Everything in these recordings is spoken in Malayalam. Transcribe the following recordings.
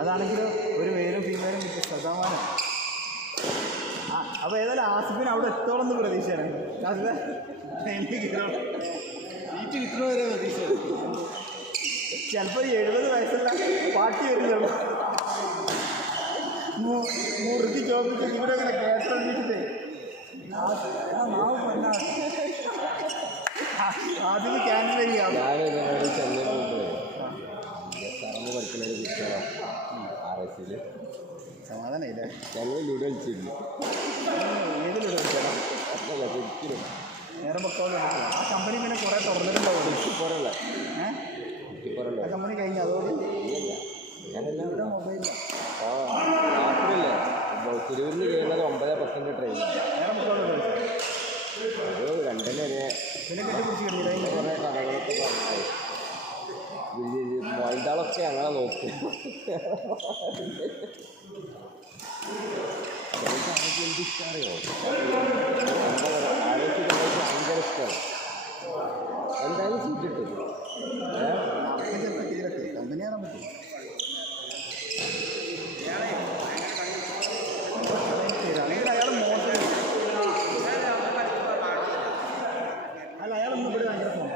അതാണെങ്കിലും ഒരു മെയിലും ഫീമെയിലും കിട്ടിയ ശതമാനം. അപ്പോൾ ഏതായാലും ആസിഫിന് അവിടെ എത്തോളെന്ന് പ്രതീക്ഷയാണ്. എനിക്ക് സീറ്റ് കിട്ടണവരെ പ്രതീക്ഷയാണ്. ചിലപ്പോൾ 70 വയസ്സുള്ള പാർട്ടി വരുന്നുള്ളൂ. മുറുക്കി ചോദിച്ച് ഇവിടെ അങ്ങനെ കേട്ടിട്ട് ആദ്യം ക്യാൻസൽ ചെയ്യാം. സമാധാനമില്ല. ഞങ്ങൾ ലൂഡോ കളിച്ചിരുന്നു. ഏത് ലൂഡോ കളിച്ചാലും നേരെ പൊക്കോളം ആ കമ്പനി പിന്നെ കുറേ തുറന്നിട്ടുണ്ടാവും. ആ കമ്പനി കഴിഞ്ഞു അതോട് ഞാനെല്ലാം മൊബൈലില്ല. രാത്രിയല്ലേ തിരൂരിൽ ചെയ്യുന്നത് 9:10 ട്രെയിൻ. നേരെ പൊക്കോളം ഒരു 2:30 വരെ പിന്നെ കെട്ടിപ്പിടിച്ച് കഴിഞ്ഞില്ല. കുറേ കഥകളൊക്കെ പറഞ്ഞു. മൊയ്താളൊക്കെ ഞങ്ങളെ നോക്കും. എന്ത് ഇഷ്ടമറിയോ? എന്താ പറയുക, ആരോഗ്യം ഭയങ്കര ഇഷ്ടമാണ്. എന്തായാലും സീറ്റ് കിട്ടും. കമ്പനിയാകാൻ പറ്റും. അല്ലെങ്കിൽ അയാൾ മോശം അല്ല, അയാളൊന്നും ഇവിടെ ഭയങ്കര ഫോൺ.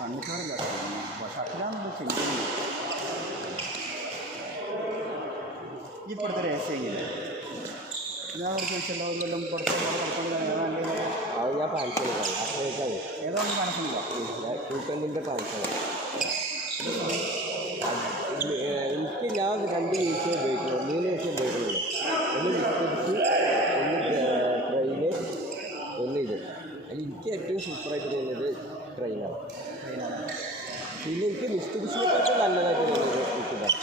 കണ്ണിക്കാറില്ല ഷട്ടിലാണെന്ന് ചെയ്യുന്നത്. ഈ ഇപ്പോഴത്തെ രഹസ്യമില്ല. ഞാൻ ചോദിച്ചല്ലോ ഒരു കൊല്ലം കുറച്ച് അത് ഞാൻ കാണിച്ചു കൊടുക്കാം. ഏതാണെന്ന് കാണിക്കുന്നില്ല. ടൂക്കല്ലിൻ്റെ കാണിച്ചത് എനിക്ക് ഞാൻ 2 ഏഷ്യ ഉപയോഗിക്കുന്നു, 3 ഏഷ്യ ഉപയോഗിക്കുന്നുള്ളൂ. ഒന്ന് മിസ്റ്റിച്ച്, ഒന്ന് ട്രെയിന്, ഒന്ന് ഇത്. അതിൽ എനിക്ക് ഏറ്റവും സൂപ്പറായിട്ട് തോന്നുന്നത് ട്രെയിനാണ്. പിന്നെ എനിക്ക് മിസ്റ്റിച്ചിനെക്കാട്ടും നല്ലതായിട്ട് തോന്നുന്നത് ഇതാണ്.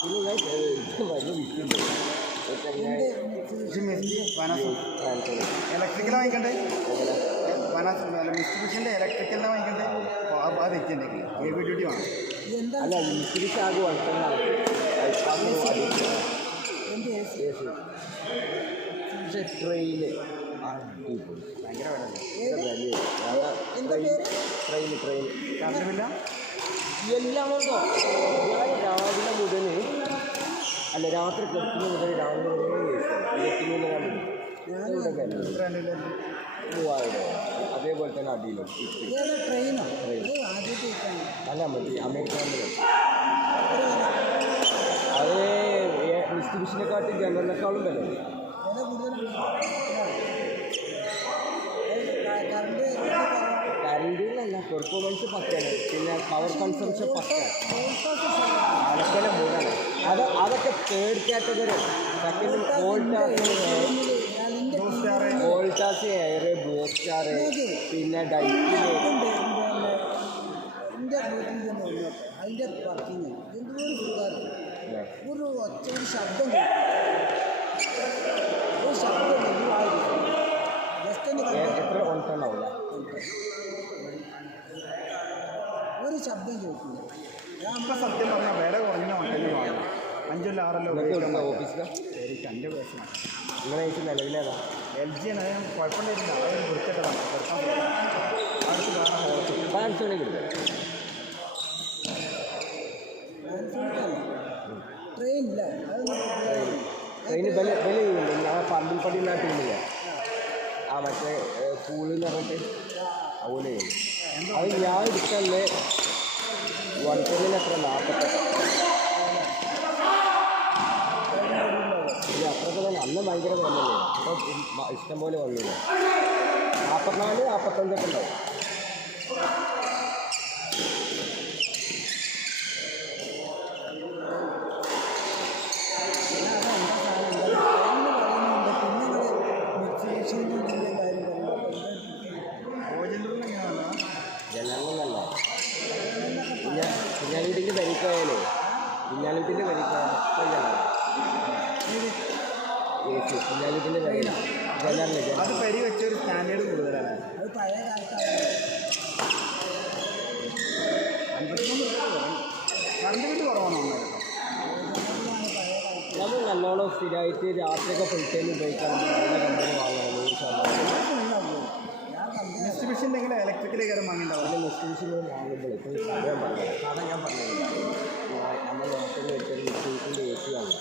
പിന്നെ ഞാൻ വലിയ വിറ്റുണ്ട്. ഇലക്ട്രിക്കൽ വാങ്ങിക്കണ്ടേ? മിസ്റ്റിച്ചിൻ്റെ ഇലക്ട്രിക്കലിനെ വാങ്ങിക്കണ്ടേ? ആ വെച്ചിട്ടുണ്ടെങ്കിൽ ഹെവി ഡ്യൂട്ടി വേണം. അല്ല മിസ്റ്റിച്ച് ആകെ വട്ടന്നാണ്. പക്ഷേ ട്രെയിന് ഭയങ്കര ട്രെയിൻ കറണ്ടില്ല എല്ലാം ഉണ്ടോ? ഞാൻ രാവിലെ മുതൽ അല്ല രാത്രി കിടക്കുന്ന മുതൽ രാവിലെ വരെ 3000. അതേപോലെ തന്നെ അടിയിലും അല്ല മതി അമേരിക്കയിൽ. അത് മിസ്റ്റിബിഷിനെക്കാട്ടും ജനറലിനെക്കാളും വില. കറണ്ടിലല്ല, പെർഫോമൻസ് 10ആണ്. പിന്നെ പവർ കൺസംഷൻ 10ആണ്. അതൊക്കെ 3ആണ്. അതൊക്കെ തേർഡ് കാറ്റഗറി. സെക്കൻഡ് വോൾട്ടാസ്, എയർ, ബ്ലോസ്റ്റാർ, പിന്നെ ഡൈറ്റിൽ. അതിൻ്റെ വർക്കിങ് ഒരു ഒച്ച ഒരു ശബ്ദം എത്ര കൊണ്ടുണ്ടാവില്ല, ഒരു ശബ്ദം ചോദിക്കില്ല. ഞാൻ ഇപ്പം സത്യം പറഞ്ഞാൽ വില കുറഞ്ഞ മട്ടന്നെ വാങ്ങും. 5-6 ഓഫീസിലാണ് ശരിക്കും എൻ്റെ പേഴ്സണാണ്. നിങ്ങളെ എനിക്ക് നിലവിലേതാ? LG ആണ്. കുഴപ്പമുണ്ടായിട്ടില്ല. അതൊരു വൃത്തിയിട്ടതാണ്. അടുത്ത് കാണാൻ പാൻസോണി കിട്ടും. ട്രെയിനില്ല, ട്രെയിന് വില ചെയ്യുന്നുണ്ട്. ഞാൻ പമ്പിൽപ്പടി നാട്ടിലില്ല. ആ മറ്റേ പൂളെന്ന് പറഞ്ഞിട്ട് അതുപോലെ അത് ഞാൻ എടുക്കല്ലേ 110 എത്ര 48. ഇത് അത്രയ്ക്ക് തന്നെ അന്ന് ഭയങ്കര വിലയല്ലേ. അപ്പോൾ ഇഷ്ടം പോലെ വന്നില്ല. 44-45 ഉണ്ടാവും. ജനറലല്ല കുഞ്ഞാലിട്ടിൻ്റെ പരിക്കായാലേ കുഞ്ഞാലിട്ടിൻ്റെ പരിക്കായാലും കുഞ്ഞാലിട്ടിൻ്റെ പരി ജനറൽ അത് പരി വെച്ചൊരു സ്റ്റാൻഡേർഡ് കൂടുതലാണ്. അത് പഴയ കാലത്താണ്. 53 കറണ്ട് ബില്ല് കുറവാണോ? ഞാൻ നമ്മൾ നല്ലോണം സ്ഥിരമായിട്ട് രാത്രിയൊക്കെ ഫുൾ ടൈം ഉപയോഗിക്കുകയാണെങ്കിൽ നല്ല കമ്പനി വാങ്ങണം 100%. ഞാൻ കണ്ടേ മിസ്റ്റുബിഷി ഉണ്ടെങ്കിൽ ഇലക്ട്രിക്കലി കാര്യം വാങ്ങിണ്ടാവും. അതിൻ്റെ മിസ്റ്റേക്സിൽ വാങ്ങുമ്പോൾ ഇപ്പോൾ കഥ ഞാൻ പറഞ്ഞത് കഥ ഞാൻ പറഞ്ഞില്ല. നമ്മൾ നോക്കുന്ന വെച്ചാൽ മിസ്റ്റേക്കിൻ്റെ AC ആണ്.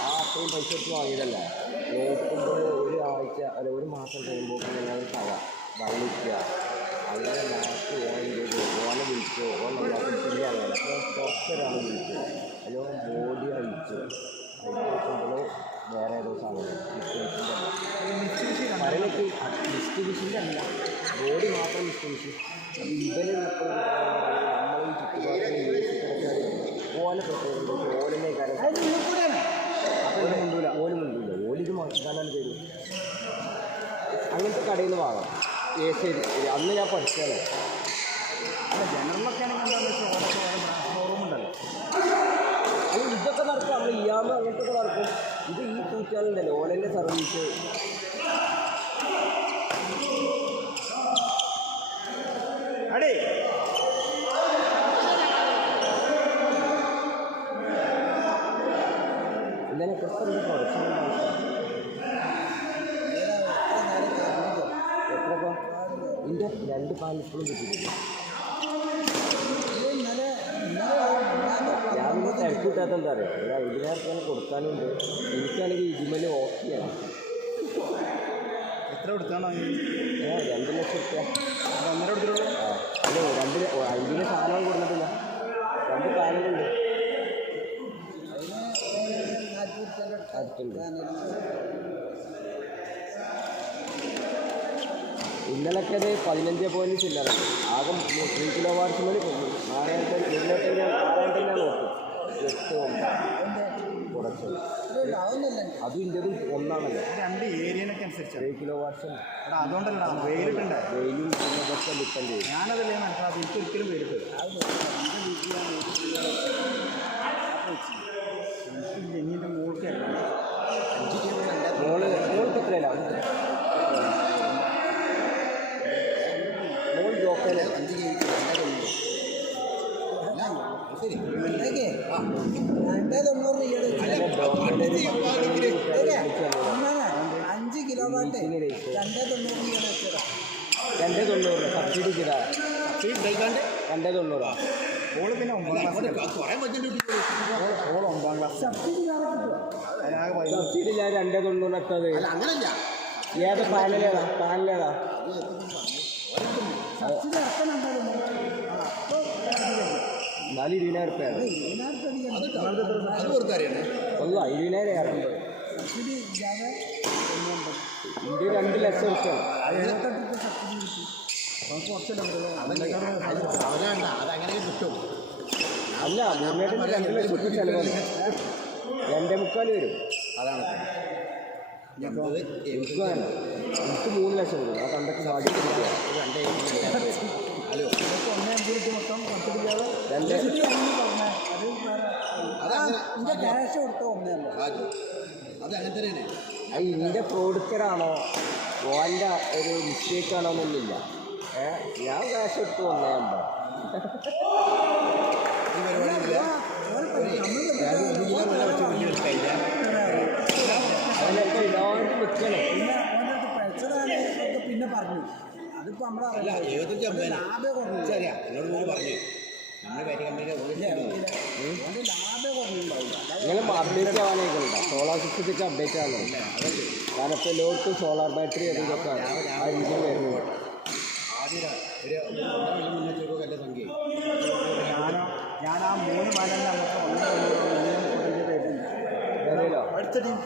ആ അത്രയും പൈസ എടുത്ത് വാങ്ങിയതല്ല. നോക്കുമ്പോൾ ഒരാഴ്ച അല്ല ഒരു മാസം കഴിയുമ്പോൾ ഞങ്ങൾ കഥ വള്ളിക്കുക അങ്ങനെ ലാസ്റ്റ് ഓനെ വിളിച്ചു ഓണില്ല അങ്ങനെ അപ്പോൾ പുറത്തൊരാൾ വിളിച്ചു അല്ലോ ബോഡി അഴിച്ചു അഴിക്കുമ്പോൾ വേറെ ഏതോ സാധനം പറയുന്നത് ഡിസ്ട്രിബ്യൂഷൻ്റെ അല്ല ബോഡി മാത്രം ഡിസ്ട്രിബ്യൂഷൻ. ഇവന് നമ്മളീ ചുറ്റുപാടിൽ ഓലെ പ്രത്യേകം ഓലിനെ കാര്യം ഓല് മുണ്ടൂല ഓലിത് ഇതാണെന്ന് തരും. അങ്ങനത്തെ കടയിൽ നിന്ന് വാങ്ങാം. ശരി അന്ന് ഞാൻ പഠിച്ചതാണ്. അല്ല ജനറലൊക്കെ ആണെങ്കിൽ എന്താണെന്ന് വെച്ചാൽ ഷോറൂം ഉണ്ടല്ലോ. അത് ഇതൊക്കെ നടക്കും. നമ്മൾ ഇയാമ അങ്ങനത്തെ നടക്കും. ഇത് ഈ കൂറ്റാലുണ്ടല്ലോ ഓലൻ്റെ സർവീസ്. അടേ ഇന്നലെ കുറച്ച് പ്രൊഡക്ഷൻ എത്രപ്പോൾ ഇതിൻ്റെ 2 പാലിപ്പോഴും കിട്ടിയിട്ടില്ല. ഞാൻ പിന്നെ തിരക്ക് കിട്ടാത്ത എന്താ പറയുക ഒരു 50,000 കൊടുക്കാനുണ്ട്. എനിക്കാണെങ്കിൽ ഇതിമേൽ ഓക്കെയാണ്. എത്ര കൊടുത്താണ് 2 ലക്ഷം റുപ്യ. ഒന്നര കൊടുത്തിട്ടുള്ളൂ. അല്ല 5 സാധനം കൊടുത്തിട്ടില്ല. 2 പാലുകളുണ്ട് അടുത്തുണ്ട്. ഇന്നലൊക്കെ അത് 15 പോയിന്റ് ചില്ലറ ആകെ 3 കിലോ വാട്ട്സ് മേലെ പോകുന്നു. 6,000 നോക്കും 8 പ്രൊഡക്ഷൻ. അത് ഇന്ത്യയിൽ ഒന്നാണല്ലോ. 2 ഏരിയനൊക്കെ അനുസരിച്ച് 3 കിലോ വാട്ട്സ് എടാ അതുകൊണ്ടല്ലടാ വെയിലിട്ടുണ്ടേ. വെയിലും ഇതൊക്കെ ഡിപ്പെൻഡ് ചെയ്യും. ഞാനതല്ലേ മനസ്സിലാക്കി എനിക്ക് ഒരിക്കലും വെയിലിട്ട് എൻ്റെ മോൾക്ക് മോൾക്ക് എത്രയല്ല മോൾ ജോക്കല്ലേ 5 കിലോ വാട്ട് 290 വെച്ചതാ. 290 സബ്സിഡി ചെയ്താ 290. ഓള് പിന്നെ 9ാം ക്ലാസ്. ഓൾ 9ാം ക്ലാസ്. സബ്സിഡി അതിനാകെ 10. സബ്സിഡി ഞാൻ 290 ഇട്ടത്. ഏത് പാനലേതാ സബ്സിഡി ഇറക്കണുണ്ടല്ലോ. എന്നാലും 20,000 റുപ്യാണ്. 20,000 ഇറങ്ങുമ്പോൾ സബ്സിഡി ഇല്ലാതെ ഇത് 2 ലക്ഷം റുപ്യാണ്. 78 സബ്സിഡി കിട്ടി. അതങ്ങനെ കിട്ടും. അല്ല 2 ലക്ഷം റുപ്യ ചിലവാണ്. 2.25 വരും. അതാണ് എനിക്ക് വേണ്ട. എനിക്ക് 3 ലക്ഷം വരും. ആ കണ്ടൊക്കെ സാധ്യത ഹലോ 1.5 കിട്ടി മൊത്തം സബ്സിഡിക്കാതെ 2 എൻ്റെ ക്യാഷ് കൊടുത്ത ഒന്നല്ലോ. അത് അങ്ങനെ തന്നെയാണ്. അത് ഇതിൻ്റെ പ്രോഡക്റ്ററാണോ ഓൻ്റെ ഒരു മിസ്റ്റേക്ക് ആണോ എന്നൊന്നുമില്ല. ഞാൻ ക്യാഷ് എടുത്ത് 1.50. ഈ പരിപാടിയില്ല. അതിനൊക്കെ എല്ലാവരും നിൽക്കണം. പിന്നെ പറഞ്ഞു അതിപ്പോ നമ്മളെ ലാഭം കുറഞ്ഞു. ശരിയാ എന്നോട് പറഞ്ഞു നമ്മുടെ പേര് കമ്പനിയുടെ ലാഭം കുറഞ്ഞുണ്ടാവില്ല. നിങ്ങൾ അപ്ഡേറ്റ് ആവാനായിക്കണ്ട. സോളാർ സിസ്റ്റത്തിലേക്ക് അപ്ഡേറ്റ് ആവുന്നുണ്ട്. കാരണം ഇപ്പോൾ എല്ലാവർക്കും സോളാർ ബാറ്ററി അതൊക്കെ ആ രീതിയിൽ വരുന്നത്. ആദ്യം ഒരു 1.5 മുന്നേറ്റൊക്കെ എൻ്റെ സംഖ്യ ഞാൻ ആ 3 പാനലിൻ്റെ അങ്ങനത്തെ 1.5 അറിയില്ലോ അടുത്ത ടീം